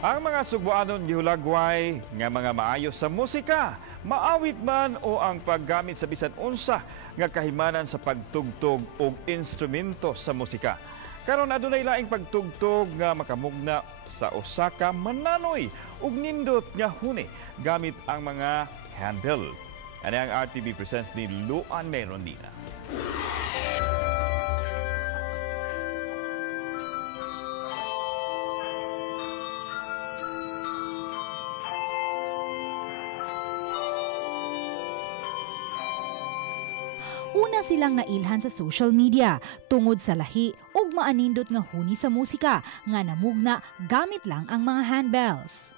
Ang mga Sugbuanon gihulagway nga mga maayos sa musika, maawit man o ang paggamit sa bisan unsa nga kahimanan sa pagtugtog og instrumento sa musika. Karon adunay laing pagtugtog nga makamugna sa usa ka mananoy ug nindot nga huni gamit ang mga handbell. Ano ang RTV presents ni Luan Merondina. Una silang nailhan sa social media tungod sa lahi ug maanindot nga huni sa musika nga namugna gamit lang ang mga handbells.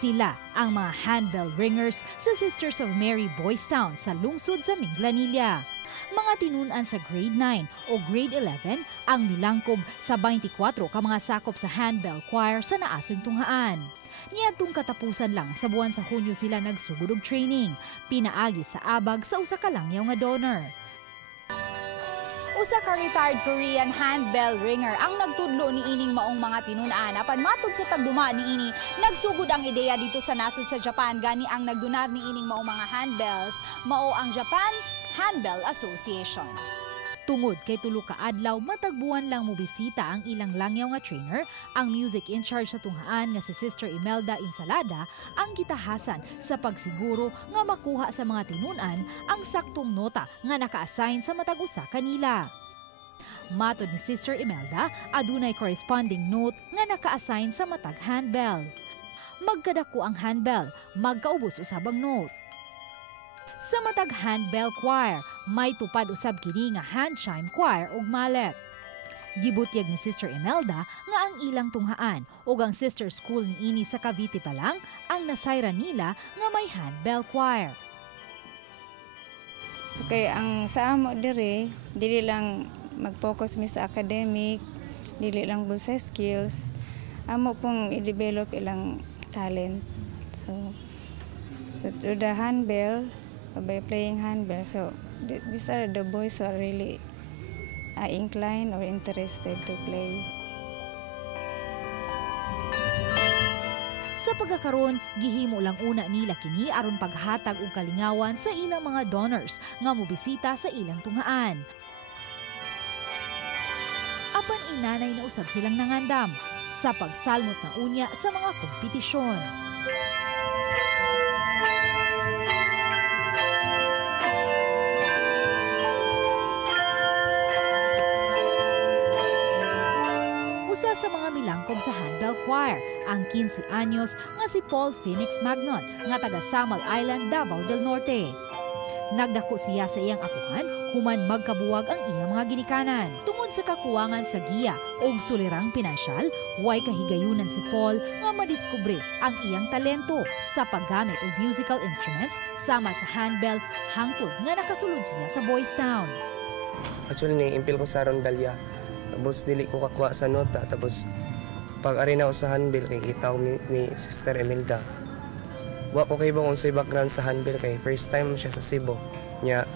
Sila ang mga handbell ringers sa Sisters of Mary Boys Town sa lungsod sa Minglanilla. Mga tinunan sa grade 9 o grade 11 ang milangkob sa 24 ka mga sakop sa handbell choir sa naasong tunghaan. Niadtong katapusan lang sa buwan sa Hunyo sila nagsugod og training, pinaagi sa abag sa usa ka langyaw nga donor. Usa ka retired Korean handbell ringer ang nagtudlo ni ining maong mga tinunan. Apan matod sa pagduma ni ini, nagsugod ang ideya dito sa nasod sa Japan gani ang nagdonar ni ining maong mga handbells mao ang Japan Handbell Association. Tungod kay tulo ka adlaw matagbuan lang mo bisita ang ilang langyaw nga trainer, ang music in charge sa tunghaan nga si Sister Imelda Insalada ang gitahasan sa pagsiguro nga makuha sa mga tinunan ang saktong nota nga naka-assign sa matag usa kanila. Matod ni Sister Imelda, adunay corresponding note nga naka-assign sa matag handbell. Magkadako ang handbell, magkaubos usab ang note. Sa matag handbell choir, may tupad usab kini nga hand chime choir ug mallet. Gibutyag ni Sister Imelda nga ang ilang tunghaan ug ang sister school niini sa Cavite pa lang ang nasayra nila nga may handbell choir. Okay, ang sa amo dili lang mag-focus mi sa academic, dili lang bud sa skills. Amo pong i-develop ilang talent. So to the handbell, by playing handbell, so these are the boys who are really inclined or interested to play. Sa pagkakaroon, gihimo lang una nila kini aron paghatag og kalingawan sa ilang mga donors nga mobisita sa ilang tunghaan. Apan inanay na usab silang nangandam sa pagsalmot na unya sa mga kompetisyon. Usa sa mga milangkob sa handbell choir, ang 15 anyos nga si Paul Phoenix Magnon nga taga Samal Island, Davao del Norte. Nagdako siya sa iyang akuhan human magkabuwag ang iyang mga ginikanan. Tungod sa kakuwangan sa giya o sulirang pinansyal, way kahigayunan si Paul nga madiskubre ang iyang talento sa paggamit og musical instruments sama sa handbell hangtod nga nakasulod siya sa Boys Town. Actually, naiimpil ko sa rondalya. Tapos dili ko kakuha sa nota. Tapos pag arena ko sa handbell kay itaw ni Sister Imelda. Wa ko kay bang unsay background sa handbell kay first time siya sa Cebu. Nya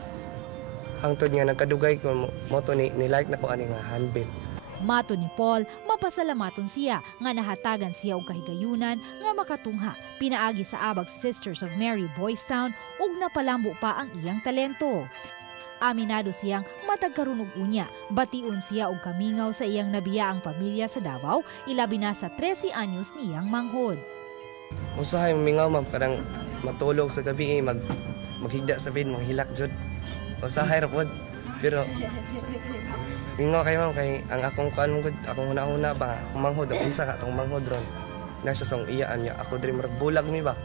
hangtod nga nagkadugay ko mo to ni like na ko ani nga handbell. Mato ni Paul, mapasalamaton siya nga nahatagan siya og kahigayunan nga makatungha pinaagi sa abag sa Sisters of Mary Boys Town ug napalambo pa ang iyang talento. Aminado siyang matagkarunog unya, bation siya og kamingaw sa iyang nabiyaang pamilya sa Davao, ilabi na sa 13 anyos niyang manghod. Usahay mingaw ma'am, parang matulog sa gabi maghigda sa bed, manghilak jud. Usahay ra pod. Pero mingaw kay ma'am kay ang akong kuan mo akong una-una ba, akong manghod, unsa ka tong manghod ron. Nasa song iyaan niya, ako diri marag bulag mi ba.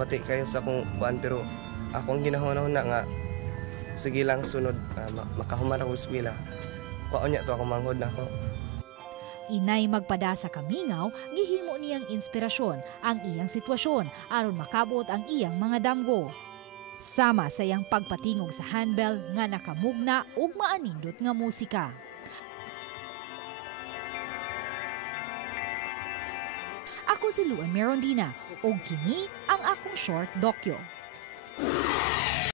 Bati kayo sa akong kuan pero akong ginahuna-huna nga sige lang sunod, makahuman ako sa eskwela. Kuha niya to ako manghod na ako. Inay magpada sa kamingaw, gihimo niyang inspirasyon ang iyang sitwasyon aron makabot ang iyang mga damgo. Sama sa iyang pagpatingog sa handbell nga nakamugna ug maanindot nga musika. Ako si Luan Merondina, o kini ang akong short dokyo.